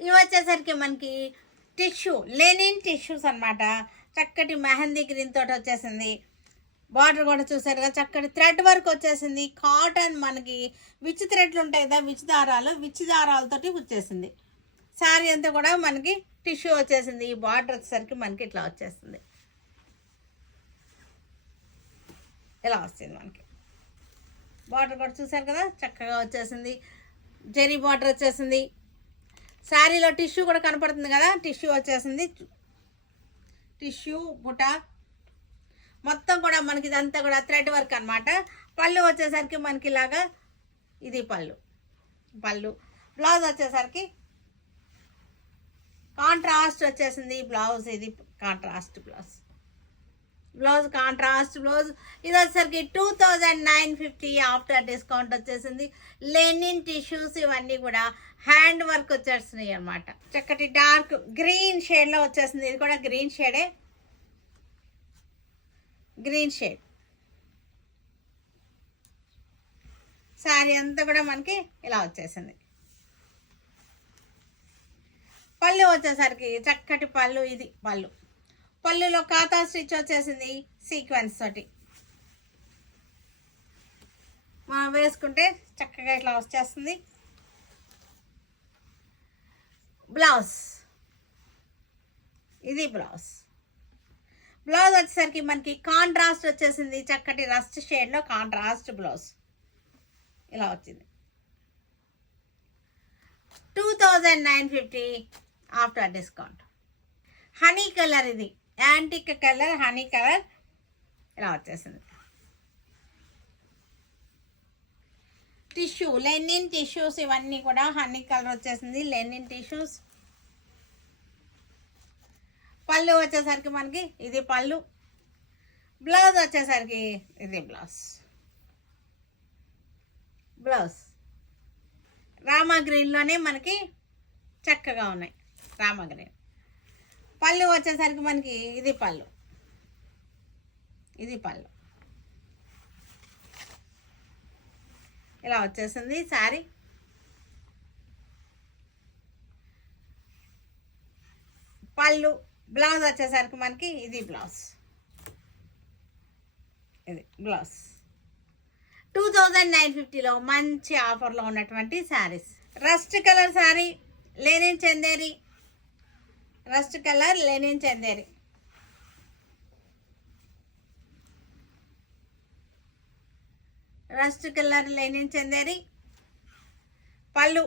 ఇవి వచ్చేసరికి మనకి టిష్యూ, లెనిన్ టిష్యూస్ అనమాట. చక్కటి మెహందీ గ్రీన్ తోటి వచ్చేసింది. బార్డర్ కూడా చూసారుగా, చక్కటి థ్రెడ్ వర్క్ వచ్చేసింది. కాటన్ మనకి విచ్ థ్రెడ్లు ఉంటాయి కదా, విచ్ దారాలతోటి వచ్చేసింది. శారీ అంతా కూడా మనకి టిష్యూ వచ్చేసింది. ఈ బార్డర్ వచ్చేసరికి మనకి ఇట్లా వచ్చేస్తుంది, ఇలా వస్తుంది మనకి. బార్డర్ కూడా చూసారు కదా, చక్కగా వచ్చేసింది. జరీ బార్డర్ వచ్చేసింది. శారీలో టిష్యూ కూడా కనపడుతుంది కదా, టిష్యూ వచ్చేసింది. టిష్యూ బుట్ట మొత్తం కూడా మనకి ఇదంతా కూడా థ్రెడ్ వర్క్ అనమాట. పళ్ళు వచ్చేసరికి మనకి ఇలాగా, ఇది పళ్ళు. బ్లౌజ్ వచ్చేసరికి కాంట్రాస్ట్ వచ్చేసింది బ్లౌజ్. ఇది కాంట్రాస్ట్ బ్లౌజ్. ఇది వచ్చేసరికి 2950 ఆఫ్టర్ డిస్కౌంట్ వచ్చేసింది. లెనిన్ టిష్యూస్ ఇవన్నీ కూడా హ్యాండ్ వర్క్ వచ్చేస్తున్నాయి అనమాట. చక్కటి డార్క్ గ్రీన్ షేడ్లో వచ్చేసింది. ఇది కూడా గ్రీన్ షేడ్. శారీ అంతా కూడా మనకి ఇలా వచ్చేసింది. పళ్ళు వచ్చేసరికి చక్కటి పళ్ళు. ఇది పళ్ళులో కాతా స్టిచ్ వచ్చేసింది సీక్వెన్స్ తోటి. మనం వేసుకుంటే చక్కగా ఇట్లా వచ్చేస్తుంది. బ్లౌజ్, ఇది బ్లౌజ్ వచ్చేసరికి మనకి కాంట్రాస్ట్ వచ్చేసింది. చక్కటి రస్ట్ షేడ్లో కాంట్రాస్ట్ బ్లౌజ్ ఇలా వచ్చింది. 2950 ఆఫ్టర్ డిస్కౌంట్. హనీ కలర్, ఇది యాంటిక్ కలర్, హనీ కలర్ ఇలా వచ్చేసింది. టిష్యూ, లెనిన్ టిష్యూస్ ఇవన్నీ కూడా హనీ కలర్ వచ్చేసింది. Linen tissues. పళ్ళు వచ్చేసరికి మనకి ఇది పళ్ళు. బ్లౌజ్ వచ్చేసరికి ఇది బ్లౌజ్ రామా గ్రీన్లోనే మనకి చక్కగా ఉన్నాయి. రామా గ్రీన్. పళ్ళు వచ్చేసరికి మనకి ఇది పళ్ళు. ఇలా వచ్చేసింది శారీ. పళ్ళు. బ్లౌజ్ వచ్చేసరికి మనకి ఇది బ్లౌజ్. 2950లో మంచి ఆఫర్లో ఉన్నటువంటి saris. Rust colour sari, linen Chanderi. Rust colour linen Chanderi. పళ్ళు